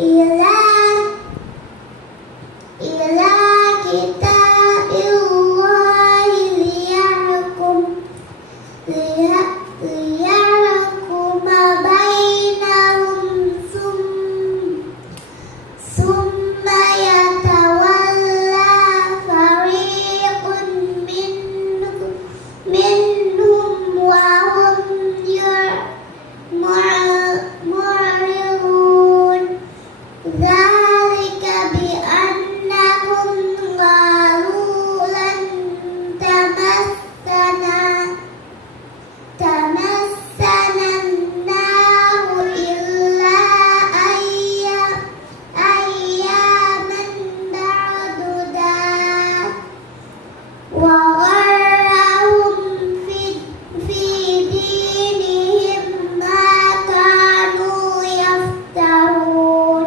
إلى كتاب الله ليحكم بينهم ثم يتولى فريق منهم وهم معرضون ذلك بأنهم قالوا لن تمسنا النار إلا أياما معدودات وغرهم في دينهم ما كانوا يفترون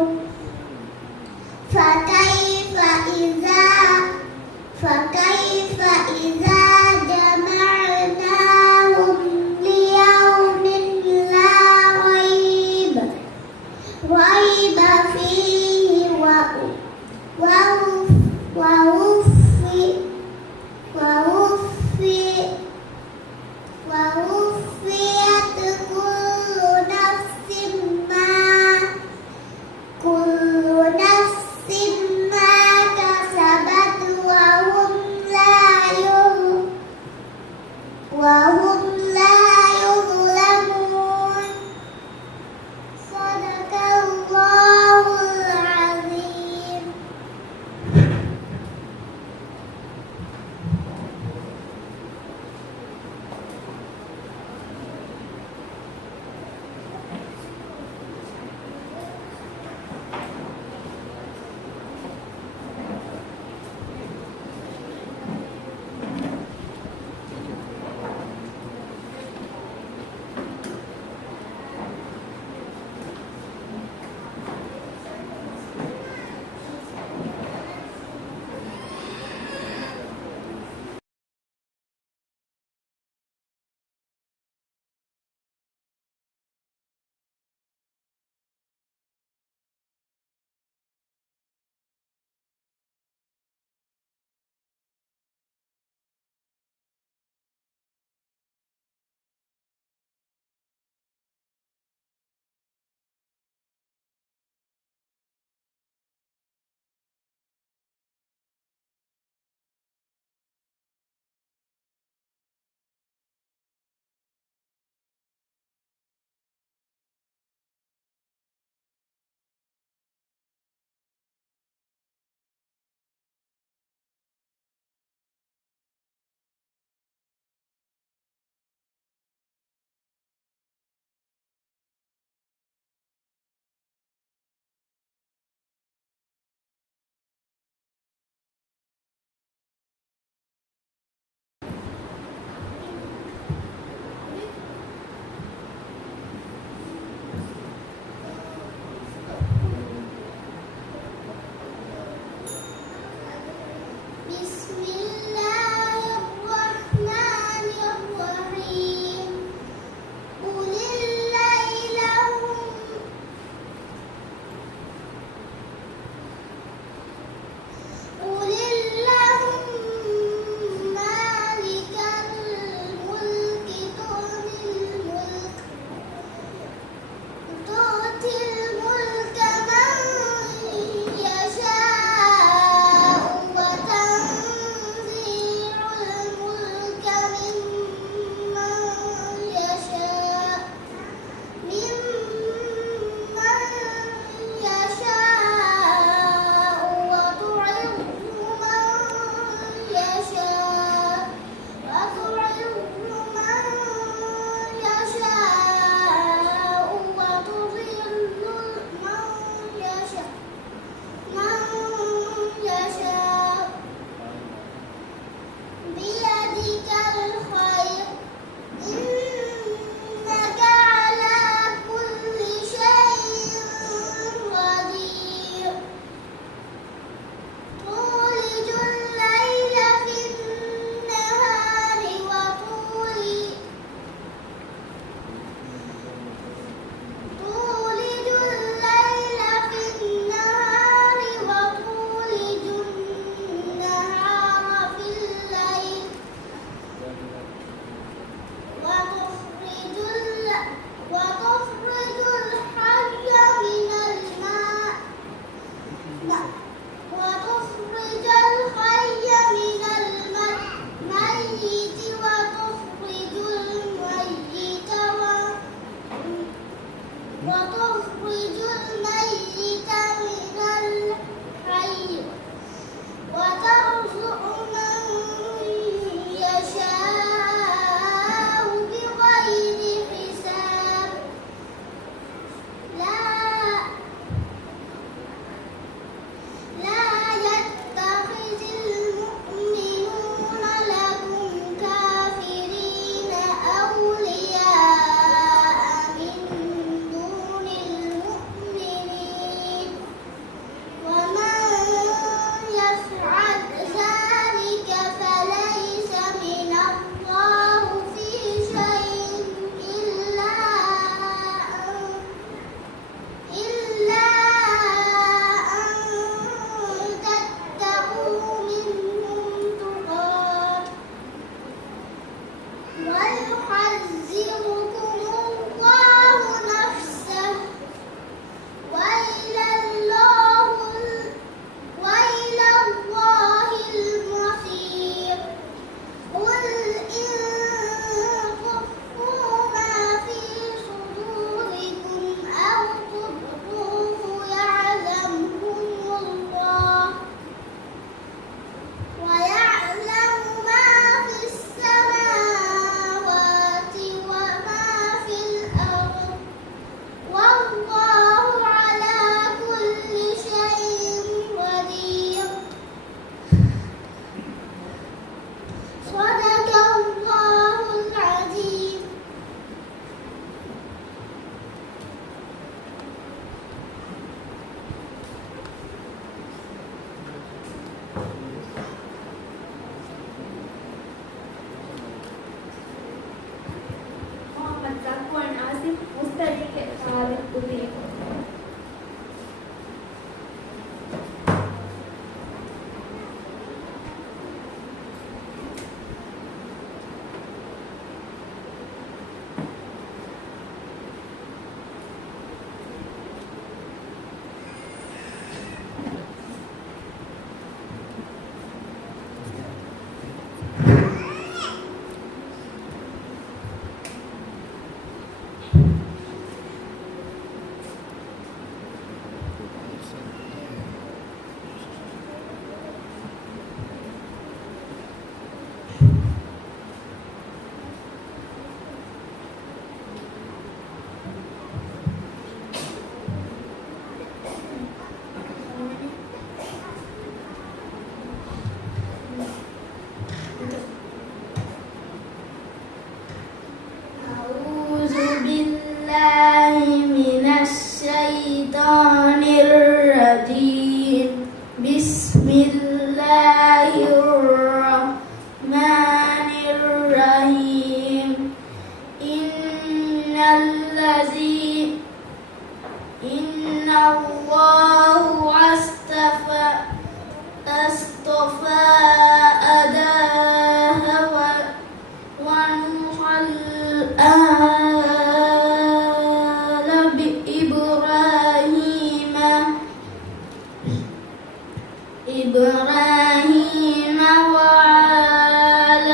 إبراهيم وآل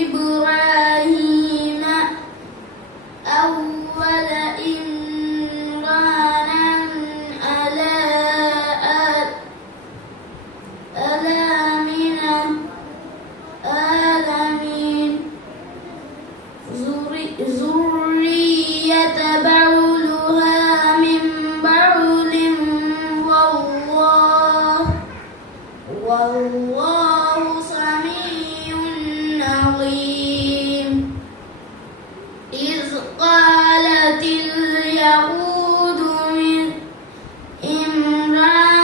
إبراهيم أول إمرانا من العالمين ذرية بعضها من بعض والله سميع عليم إذ قالت اليهود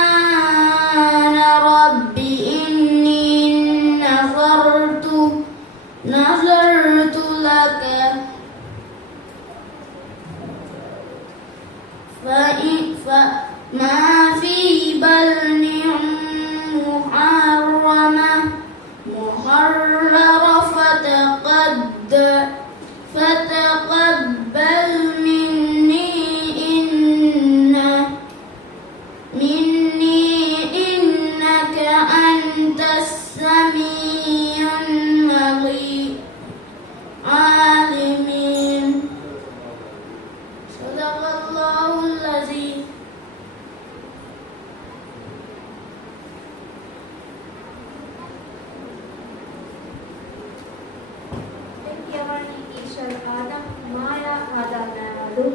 عمران رب إني نذرت لك ما في بطني محررة فتقبل مني إنك أنت السميع العليم. صدق الله العظيم. ఎవరిని ఈశ్వర్ ఆదం మాయా ఆధారాలు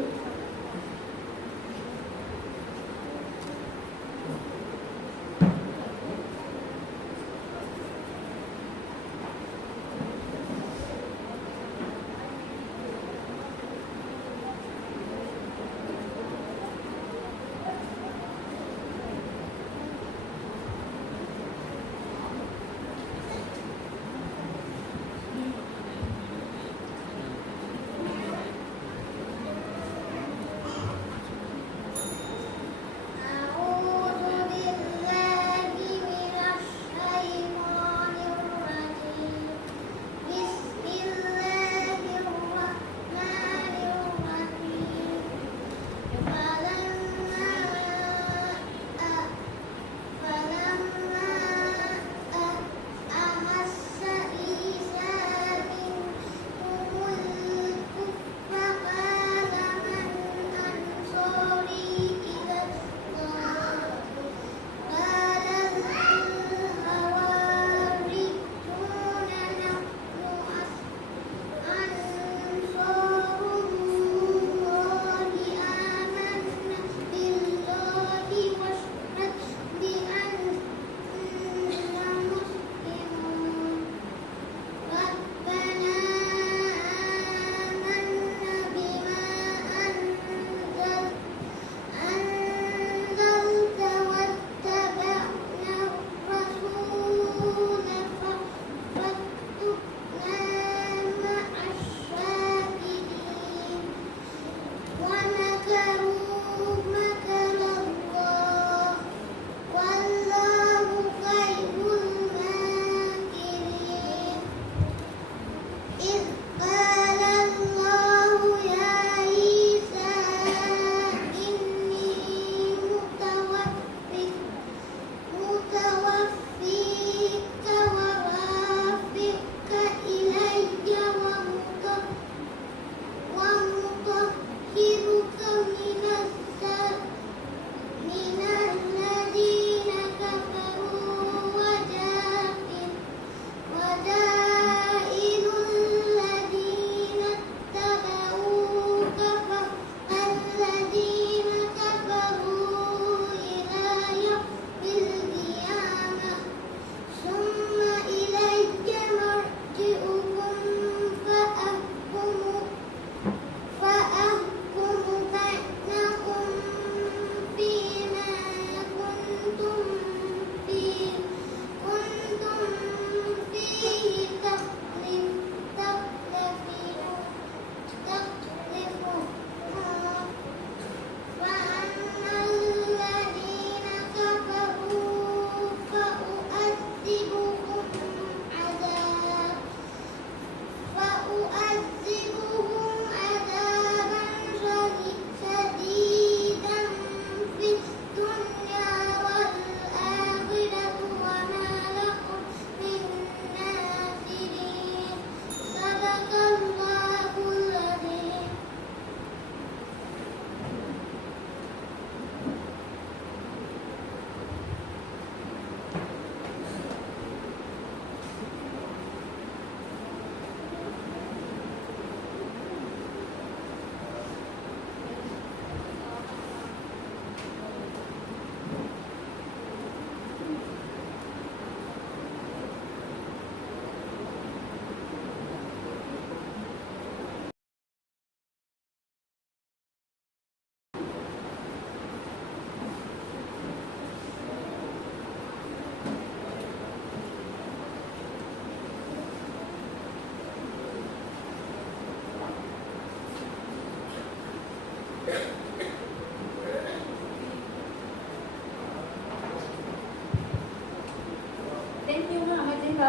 ومطهرك من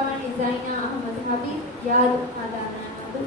Putrani Zaina Ahmad Habib, yaru hadanaadu.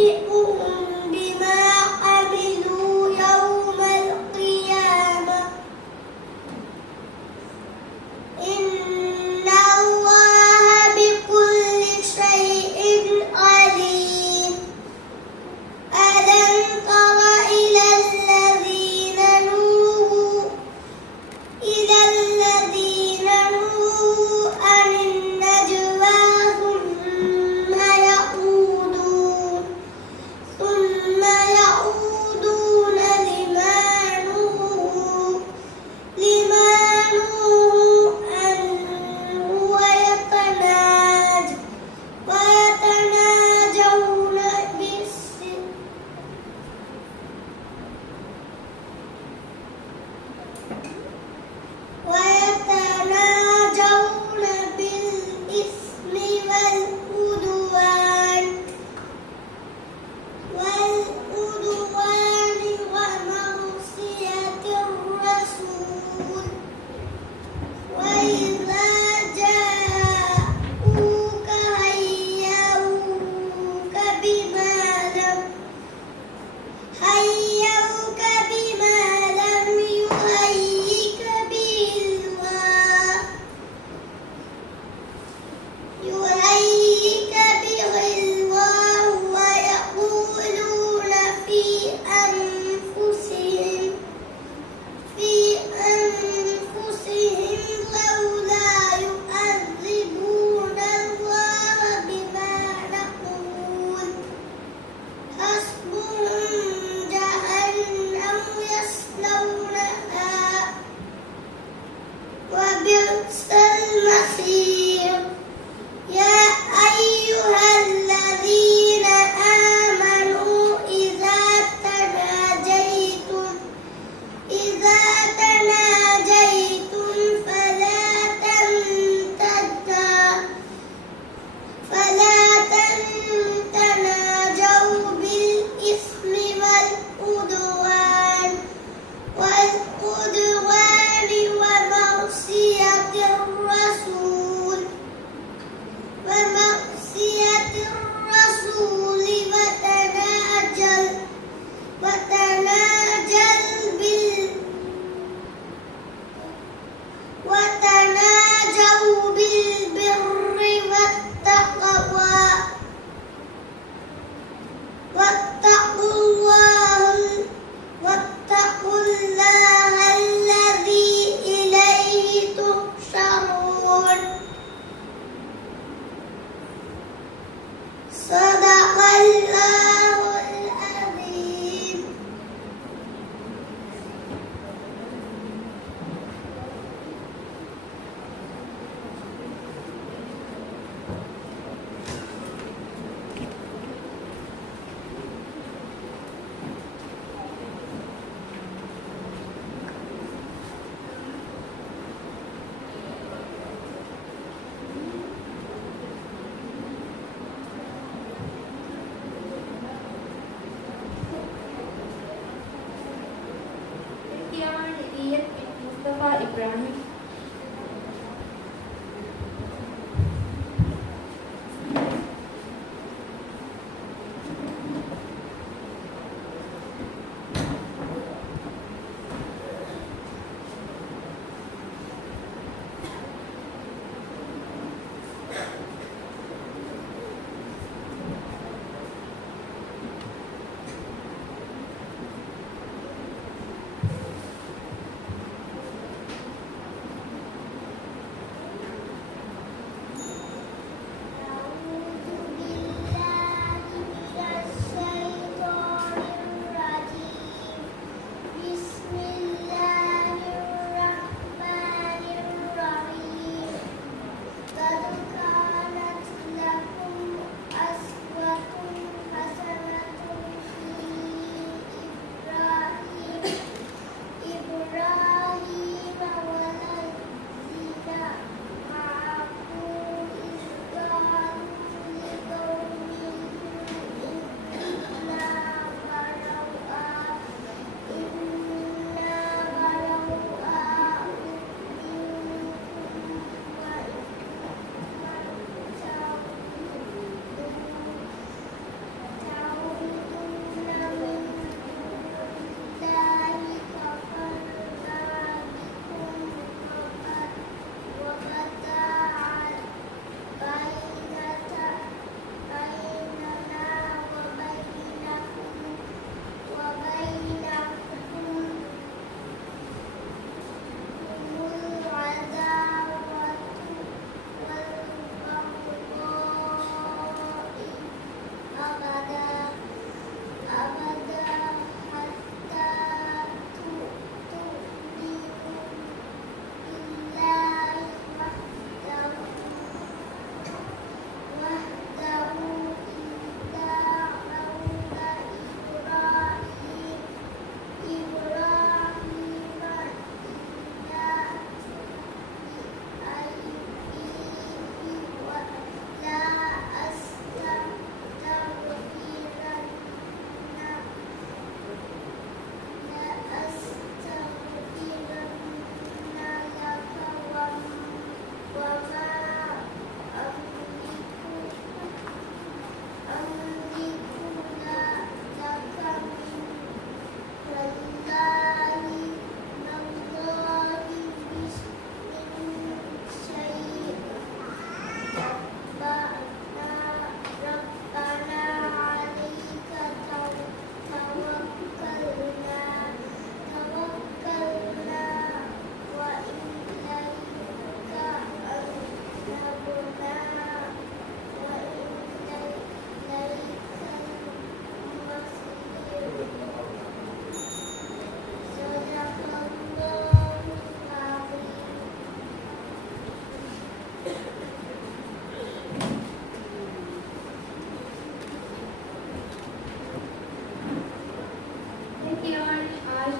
فينبئهم بما عملوا يوم القيامة إن الله بكل شيء عليم ألم تر إلى الذين نهوا عن النجوى ثم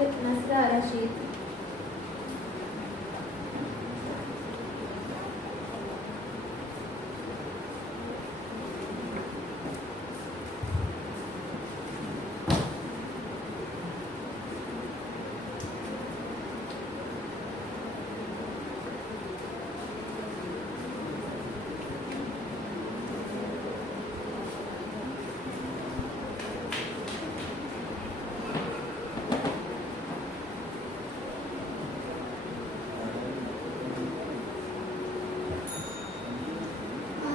Nasra Rashid.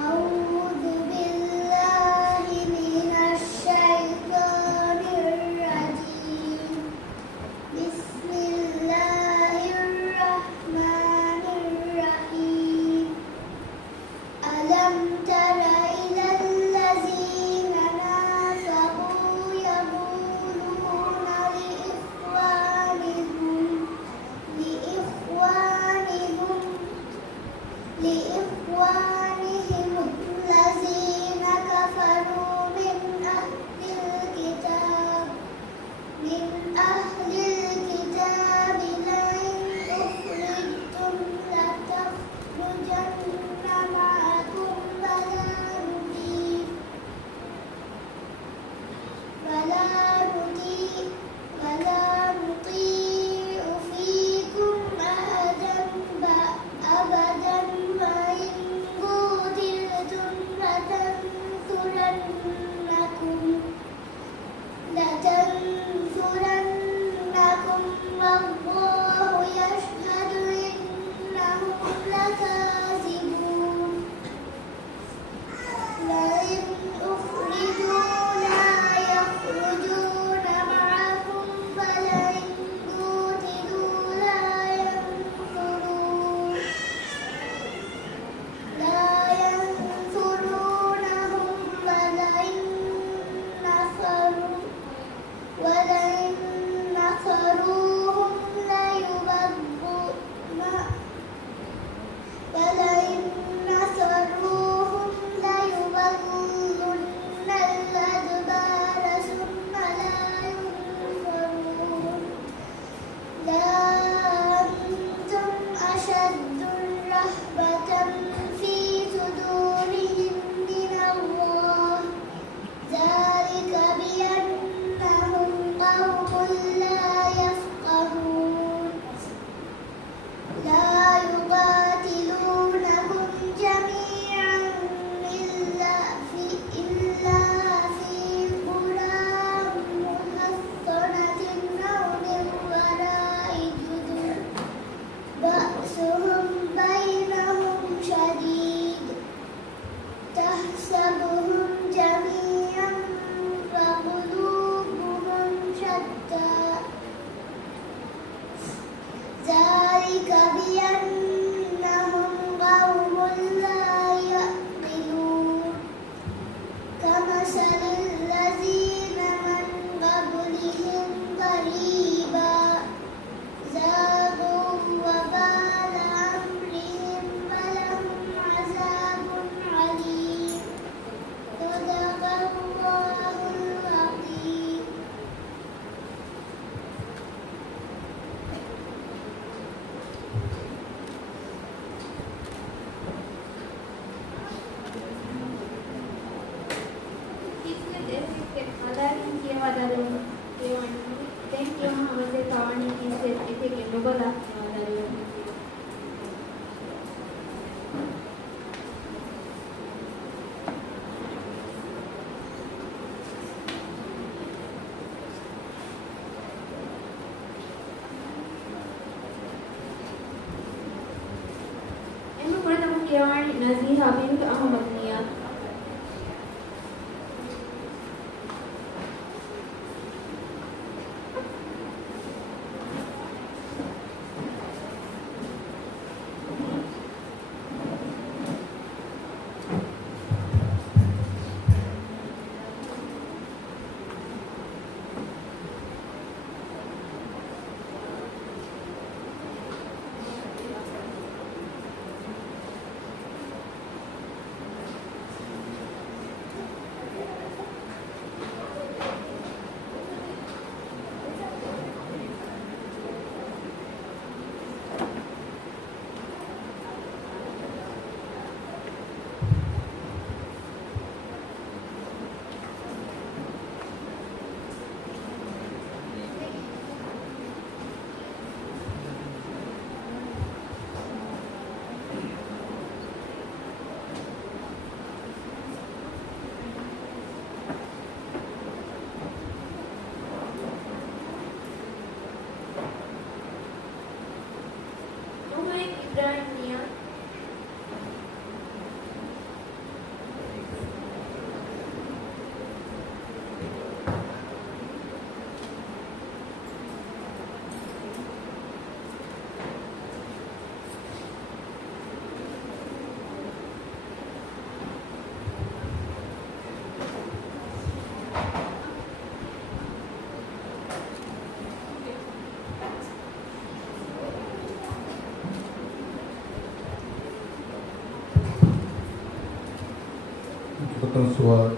أعوذ بالله من الشيطان الرجيم بسم الله الرحمن الرحيم ألم تر إلى الذين نافقوا يقولون لإخوانهم الذين كفروا من أهل الكتاب لئن أخرجتم لتخرجن معكم ولا نطيع فيكم أحدا أبدا وإن قتلتم لتنصرنكم والله يشهد إنهم لكاذبون لئن أخرجوا لا يخرجون معهم ولئن قتلوا لا ينصرونهم ولئن نصروهم ليولن الأدبار ثم لا ينصرون لأنتم أشد رهبة في صدورهم من الله ذلك بأنهم قوم لا يفقهون لا يقاتلونكم جميعا إلا في قرى محصنة أو من وراء جدر بأسهم بينهم شديد تحسبهم جميعا وقلوبهم شتى ذلك بأنهم قوم لا يعقلون كمثل الذين من قبلهم قريبا ذاقوا وبال أمرهم ولهم عذاب عليم صدق الله العظيم. Thank you, Hamza Tawani, Ite Kenobola. Emma Kurata Mukiawani, Naziha bint Ahmad Nia. الصور.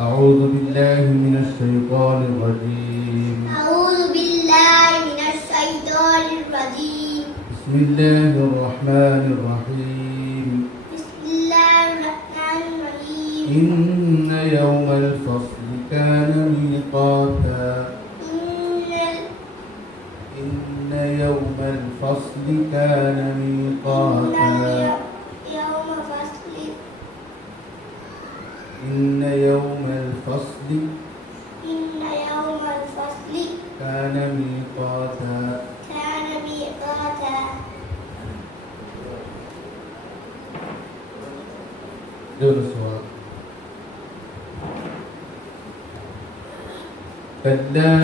أعوذ بالله من الشيطان الرجيم. أعوذ بالله من الشيطان الرجيم. بسم الله الرحمن الرحيم. بسم الله الرحمن الرحيم. إن يوم الفصل كان ميقاتا. إن يوم الفصل كان ميقاتا. إن يوم الفصل كان ميقاتا. دون الصواب. كلا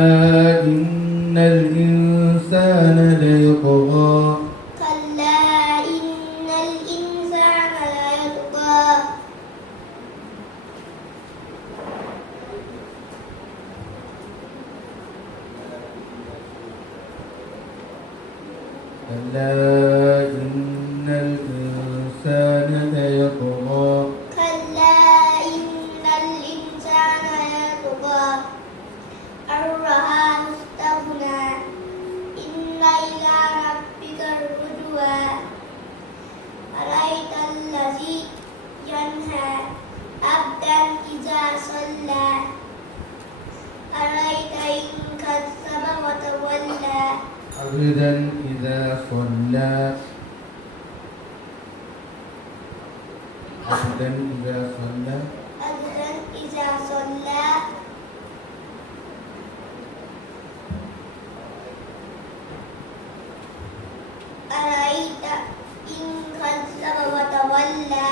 إن الإنسان ليطغى. كلا إن الإنسان ليطغى. كلا إن الإنسان ليطغى. كلا إن الإنسان ليطغى أن رآه استغنى إن إلى ربك الرجوى أرأيت الذي ينهى عبدا إذا صلى أرأيت إن كذب وتولى عبدا إذا صلى. عبدا إذا صلى. عبدا إذا صلى أرأيت إن كذب وتولى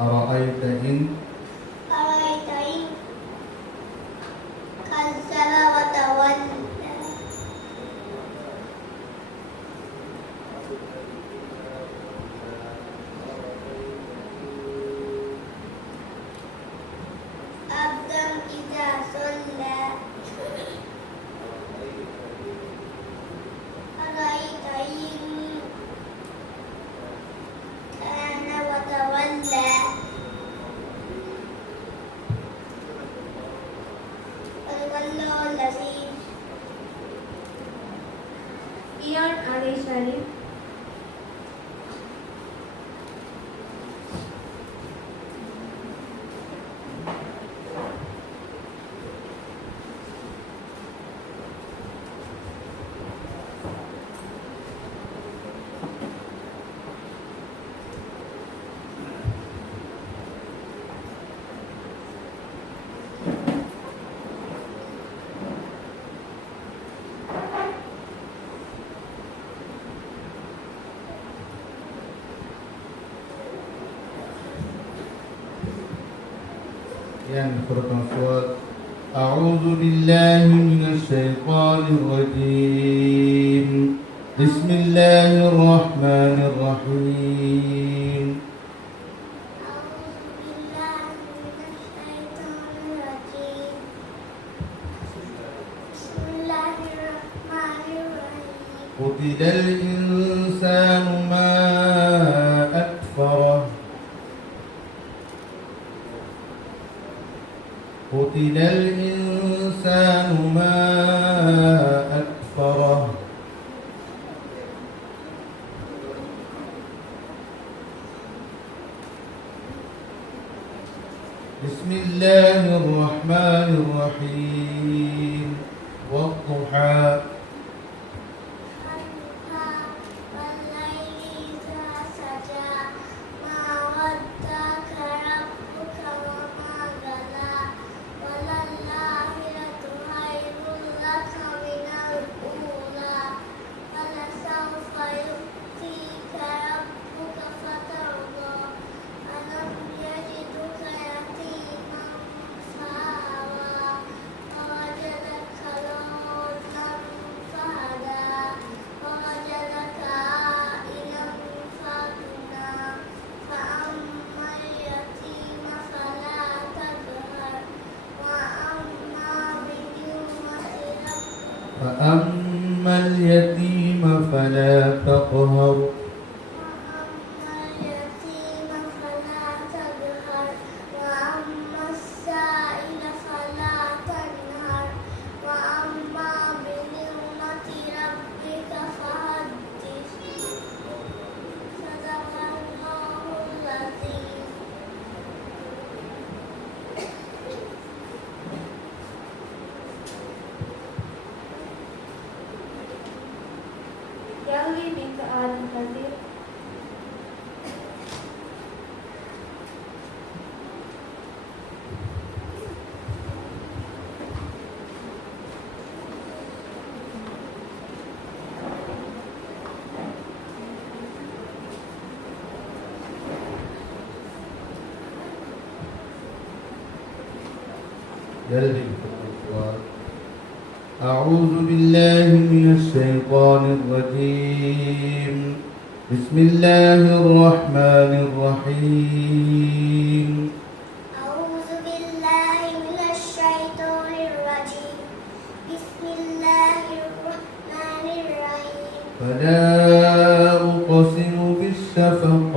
أرأيت إن أرأيت إن كذب وتولى عبدا إذا صلى أرأيت إن كان وتولى والله الذي Ian Ali Sharif. yang berperan surat. A'udzu billahi minasyaitonir rajim. Bismillahirrahmanirrahim. Qutilal insanu ma akfarah. Qutilal insanu ma akfarah. Bismillahirrahmanirrahim. Wadduha. فلا تقهر وأما اليتيم فلا تقهر وأما السائل فلا تنهر وأما بنعمة ربك فحدث صدق الله العظيم. Yahwi bint Adam Kadir. يلي أعوذ بالله من الشيطان الرجيم. بسم الله الرحمن الرحيم. أعوذ بالله من الشيطان الرجيم. بسم الله الرحمن الرحيم. فلا أقسم بالشفق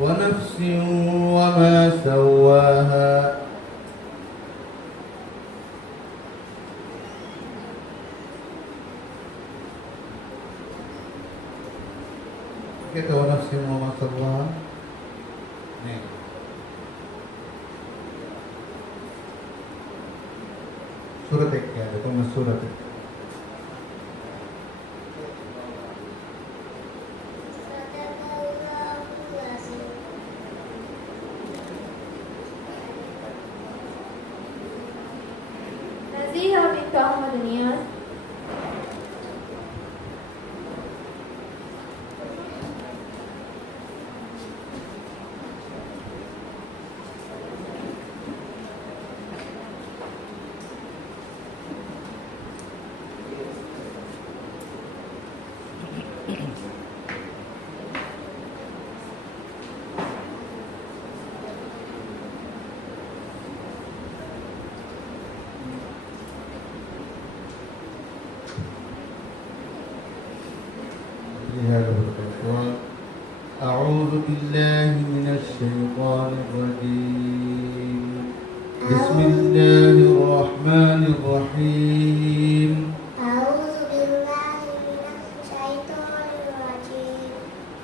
ونفس وما سواها kita ونفس وما سواها nih surat ya ada tulis surat Naziha bint Ahmad Niyaz. أعوذ بالله من الشيطان الرجيم. بسم الله الرحمن الرحيم. أعوذ بالله من الشيطان الرجيم.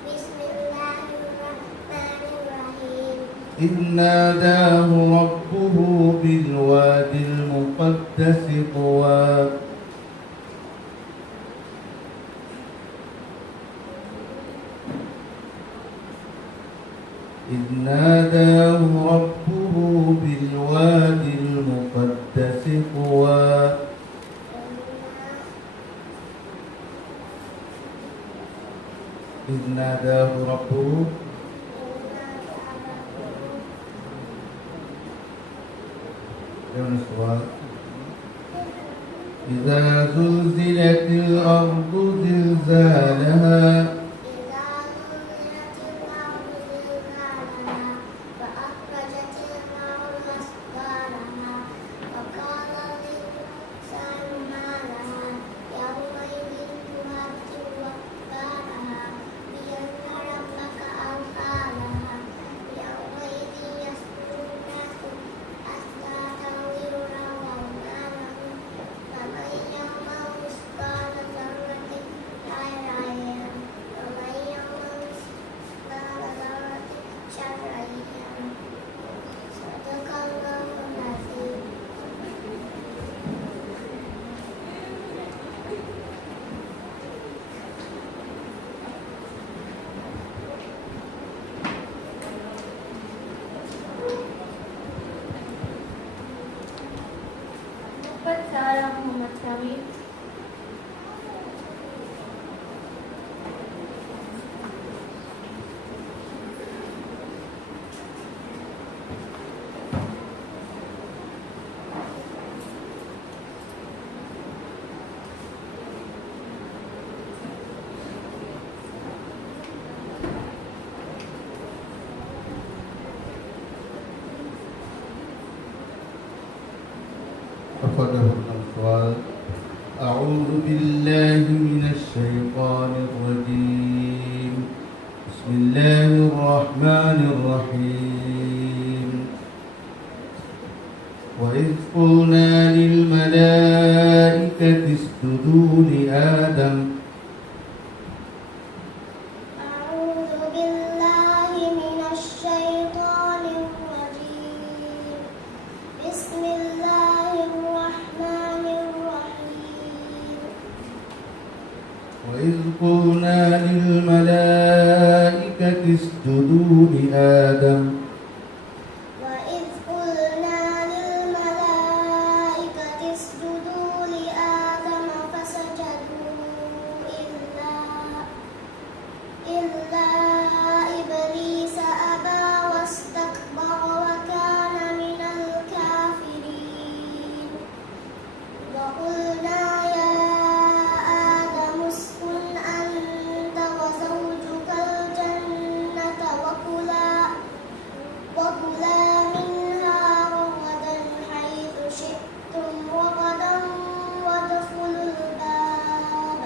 بسم الله الرحمن الرحيم. إذ ناداه ربه بالوادي المقدس طوى إذ ناداه ربه بالوادي المقدس طوى إذ ناداه ربه إذا زلزلت الأرض زلزالها إذا زلزلت الأرض زلزالها وأخرجت الأرض أثقالها وقال الإنسان ما لها يومئذ تحدث أخبارها بأن ربك أوحى لها يومئذ يصدر الناس أشتاتا ليروا أعمالهم فمن يعمل مثقال ذرة خيرا يره ومن يعمل مثقال ذرة شرا يره. صدق الله العظيم. Muhammad Sarah Muhammad Sami. أخذهن السؤال. أعوذ بالله من الشيطان الرجيم. بسم الله الرحمن الرحيم. وإذ قلنا للملائكة اسجدوا لآدم. أعوذ بالله من الشيطان الرجيم. بسم الله الرحمن الرحيم. وإذ قلنا للملائكة اسجدوا لآدم. وإذ قلنا للملائكة اسجدوا لآدم فسجدوا إلا إبليس أبى واستكبر وكان من الكافرين. وقلنا يا آدم اسكن أنت وزوجك الجنة وكلا منها رغدا حيث شئتم رغدا وادخلوا الباب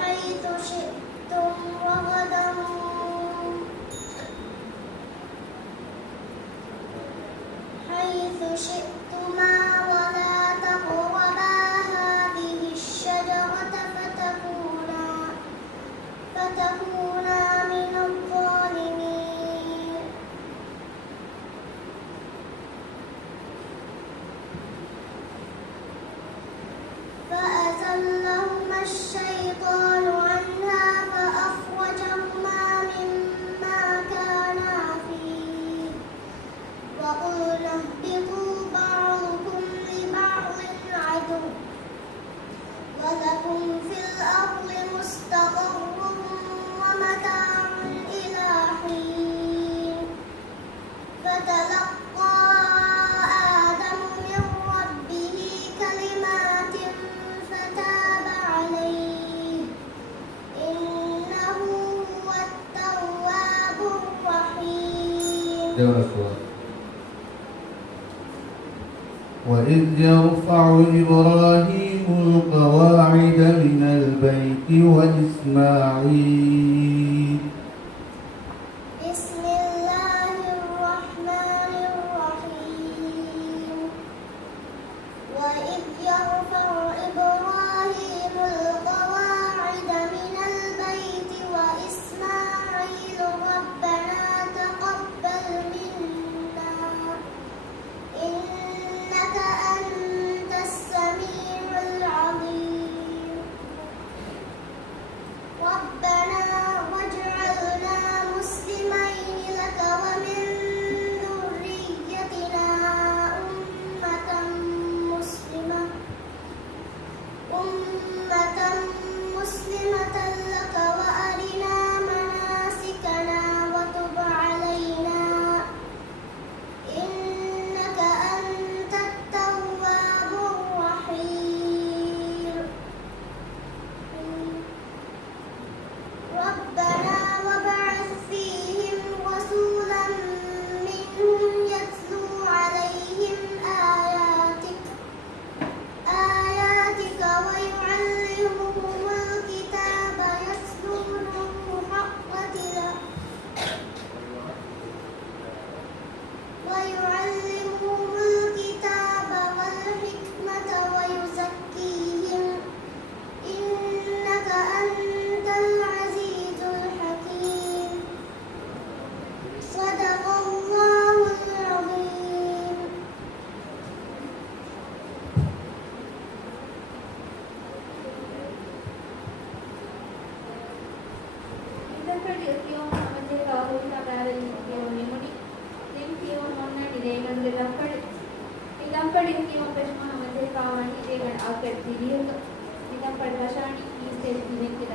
حيث شئتم رغدا حيث شئتما ولا تقربا هذه الشجرة فتكونا من الظالمين. فأزلهما الشيطان عنها فأخرجهما مما كانا فيه. وقلنا اهبطوا بعضكم لبعض عدو ولكم في الأرض مستقر ومتاع إلى حين. فتلقى آدم من ربه كلمات فتاب عليه إنه هو التواب الرحيم. وإذ يرفع إبراهيم القواعد من البيت وإسماعيل. بسم الله الرحمن الرحيم. وإذ يرفع إبراهيم القواعد من البيت وإسماعيل ربنا تقبل منا إنك أنت السميع العليم. ربنا واجعلنا مسلمين لك ومن ذريتنا أمة مسلمة لك وأرنا مناسكنا وتب علينا إنك أنت التواب الرحيم. ربنا وابعث فيهم رسولا منهم يتلو عليهم آياتك ويعلمهم الكتاب والحكمة ويزكيهم إنك أنت العزيز الحكيم. صدق الله العظيم. இதன்படி எத்தியோன் அமைச்சர் காவல் தகாரில் எத்தியோன் எமுடி எத்தியோன் முன்னணி இதேகன் இதன்படி எத்தியோன் பெஷ்மா அமைச்சர் காவல் இதேகன் ஆக்கட் திரியக இதன்படி ரஷானி ஈஸ்டேட் திரியக்கிற